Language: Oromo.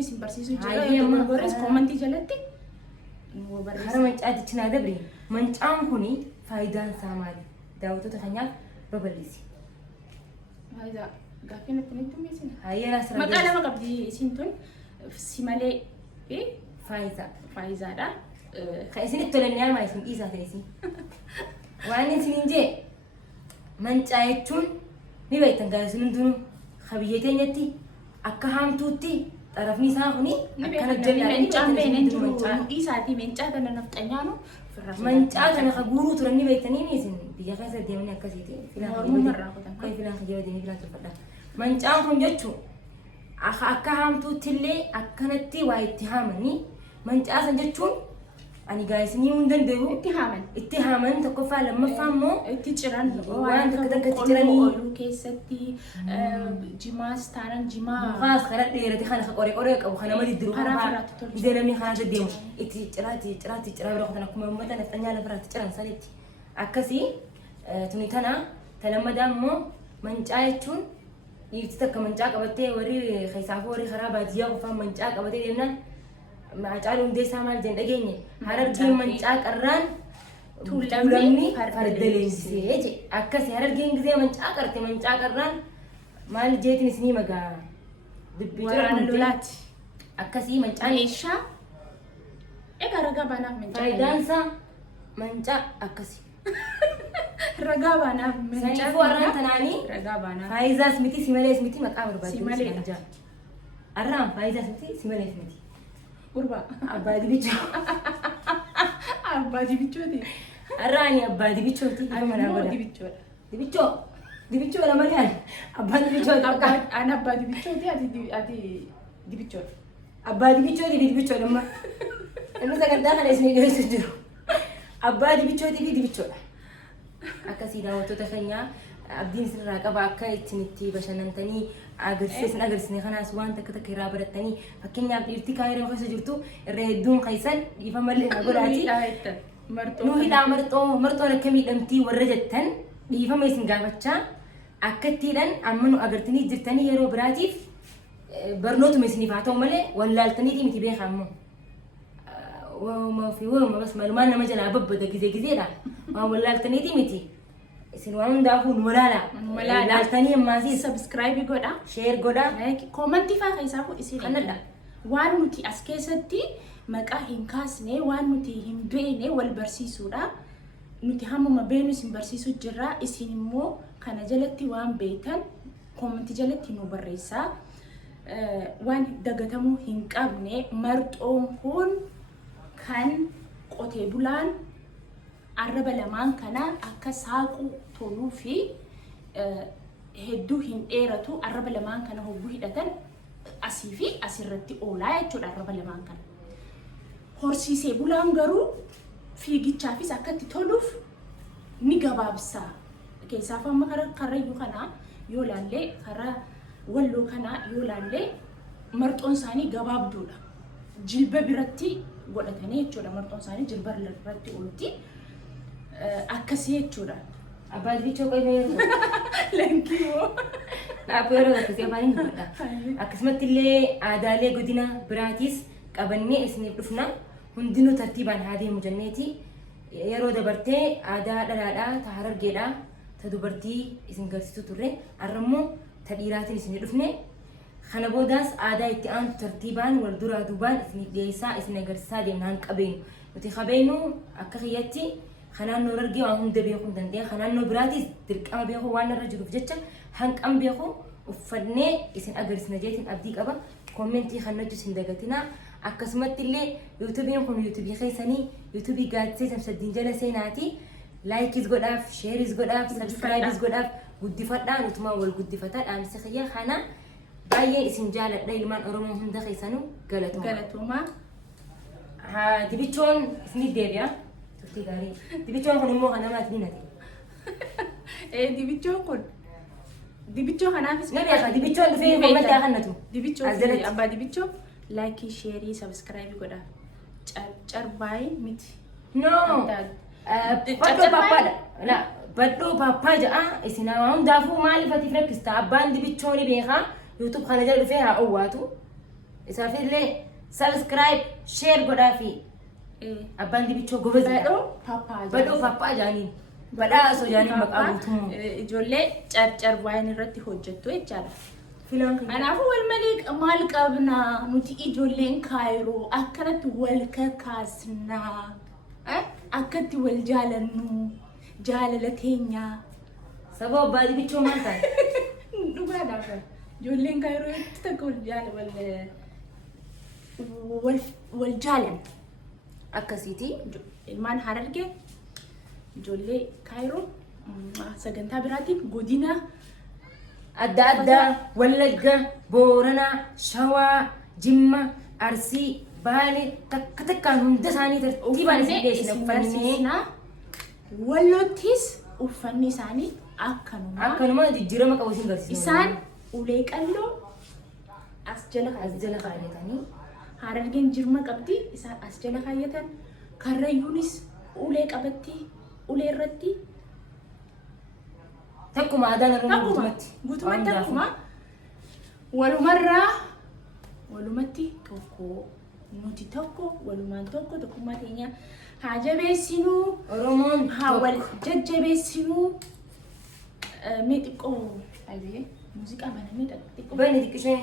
inni isin barsiisuu jira yoo gorres commenti jalatti nu barreessaa. Hara mancaati cinaa dabre mancaan kuni faayidaan isaa maali? Daawwattoota keenyaaf babal'isi. Faayidaa gaaffii natti meesina. Hayyaraa sirrii. Maqaa lama qabdi isin tun simalee fi faayidaadha. Kan isin itti tolan yaa isin dhiisaa ta'e isin. Waan isin hin jee mancaa jechuun ni beektan gaa'ela isin hundinuu kabiyyee teenyatti akka haamtuutti xarafni isaa kuni akkana mencaan beeneen jiru dhiisaatii mencaa kana nafxanyaanu mancaa kana ka guuruu turan ni beektanii isin biyya keessa deemanii akkasiiti filaan kayyaba deemee filaan turfadha. Mancaan kun jechuun akka haamtuutti illee akkanatti waa itti haamanii mancaa san jechuun ani gaa'isni hin danda'u itti haaman tokkoffaa lammaffaa immoo itti ciran waan takka itti ciranii ooluu keessatti jimaas taanaan jimaa mukaas karaa dheerate kana ka qoree qabu kana mali diru bidee namni kanaa deddeemu itti ciraa bira qotan akkuma uummata nafxanyaa lafarratti ciran sanitti akkasii tuni tana talammadaa immoo mancaa jechuun dhiirti takka mancaa qabattee warri keessaafuu warri karaa baadiyyaa qofaan mancaa qabatee deemnaan Macaalu hundeessaa maal jedhan dhageenye Harargeen mancaa qarraan tuulamni fardaleensee jedhe akkasii Harargeen gisee mancaa qarte mancaa qarraan maal jeetin isinii magaa waraana lolaati akkasii mancaan meeshaa egaa ragaa baanaaf mancaa faayidaansaa mancaa akkasii ragaa baanaaf mancaa warraan tanaanii ragaa baanaaf faayidaas miti simalees miti maqaa barbaadu arraan faayidaas miti simalees miti Urba. Abbaa dibichoo. Abbaa dibichooti. Arraani abbaa dibichooti. Dibichoo. Dibichoo lama laan. Abbaa dibichooti. Ani abbaa dibichooti ati dibichooti. Abbaa dibichooti fi dibichoo lama. Inni sagantaa kana isin dhiyeessu jiru. Abbaa dibichooti fi dibichoodha. Akkasii daawwattoota keenyaa abdiin sirraa qaba akka itti bashannantanii agarsiisne kanaas waan takka irraa barattanii fakkeenyaaf dhiirti kaayiroo keessa jirtu irra hedduun keessan dhiifa mallee godhaati. Nuhidhaa marxoon akka miidhamtii warra jettan dhiifama isin gaafachaa akka ittiidhaan amma nu agartanii jirtanii yeroo biraatiif barnootuma isiniif haa ta'u malee wallaaltaniitii miti beekaa ammoo. Waama bas malumaan nama jalaa babbada gizeedha. Waan wallaaltaniitii miti. Isin waan hundaafuu nu walaala laaltanii ammaasii subscribe godha share godha commenti faa keessaafu isin kanadha waan nuti as keessatti maqaa hin kaasne waan nuti hin beekne wal barsiisuudha nuti hammuma beeknu isin barsiisuu jirra isin immoo kana jalatti waan beektan commenti jalatti nu barreessaa waan dagatamuu hin qabne marxoon kun kan qotee bulaan arraba lamaan kana akka saaqu toluu fi hedduu hin dheeratu arraba lamaan kana hogguu hidhatan asii fi asirratti oolaa jechuudha arraba lamaan kana. Horsiisee bulaan garuu fiigichaafis akka itti toluuf ni gabaabsa. Keessaaf amma karrayyuu kana yoo laallee karaa walloo kana yoo laallee marxoon isaanii gabaabduudha. Jilba biratti godhatanii jechuudha marxoon isaanii jilba biratti oolti. Akkasii jechuudha. Abbaa dibichoo qoyfee Lankiyoo. Dhaabbii yeroo akkasii afaan hin dubbadha. Akkasumatti illee aadaalee godina biraatis qabannee isiniif dhufna. Hundinuu tartiibaan haa deemu jenneeti. Yeroo dabartee aadaa dhalaadhaa, ta Harargeedhaa, ta dubartii isin garsiisu turre. Har'ammoo ta dhiiraatiin isin dhufne. Kana boodaas aadaa itti aantu tartiibaan wal duraa duubaan isiniif dhiyeessaa isin agarsiisaa deemnaan qabeenu. Nuti qabeenu akka kiyyatti kanaan nuu argee waan hunda beekuu danda'e kanaan nuu biraatis dirqama beekuu waan irra jiruuf jecha hanqam beekuu uffannee isin agarsiisna jeetiin abdii qaba koomentii kan nuti isin dagatinaa akkasumatti illee yuutuubiin kun yuutuubii keessanii yuutuubii gaaddisee samsaddiin jala seenaati laayikis godhaaf sheeris godhaaf sabskiraayibis godhaaf guddifadhaa nutumaa wal guddifataa dhaamsa kiyya kana baay'ee isin jaaladha ilmaan oromoo hunda keessanuu galatoomaa. Dibichoon isiniif deebi'a. Dibichoon kun immoo kan namaati ni nati. Dibichoo kanaafis ni beeka dibichoon dhufee kommentii haa kannatu. Dibichoo abbaa dibichoo laayikii sheerii sabskiraayib godha. Carbaayii miti. No. Badhoo paappaadha. La badhoo paappaa ja'a isin hundaafuu maaliif ati rakkista abbaan dibichoo ni beeka YouTube kana jala dhufee haa owwaatu. isaafillee subscribe share godhaa fi abbaan dibichoo gobaza badhoo pappaa jaaniin badhaa osoo jaaniin maqaa guutummaa ijoollee carcar waan irratti hojjettu jechaadha. filaan kan Kanaafuu wal malee maal qabna nuti ijoolleen Kaayiroo akkanatti wal kakaasnaa akkatti wal jaalannu jaalala teenya sababa abbaa dibichoo maal ta'e dhugaadhaaf ijoolleen Kaayiroo itti takka wal jaalan akkasiiti ilmaan Harargee ijoollee Kaayiroo sagantaa biraatiin godina adda addaa Wallagga Booranaa Shawaa Jimma Arsii Baalee takka takkaan hunda isaanii tartiibaan isin dhiyeessina barsiisnaa Wallottis uffanni isaanii akkanuma jijjiirama qabu isin garsiisna isaan ulee qalloo as jala kaayatanii Harargeen jirma qabdi isaan as jala kaayatan Karrayyuunis ulee qabatti ulee irratti takkuma aadaan irraa guutumatti akkuma walumatti tokko nuti tokko walumaan tokkummaa teenya haa jabeessinuu Oromoon haa wal jajjabeessinuu mee xiqqoo muuziqaa banamee xiqqoo bani xiqqishee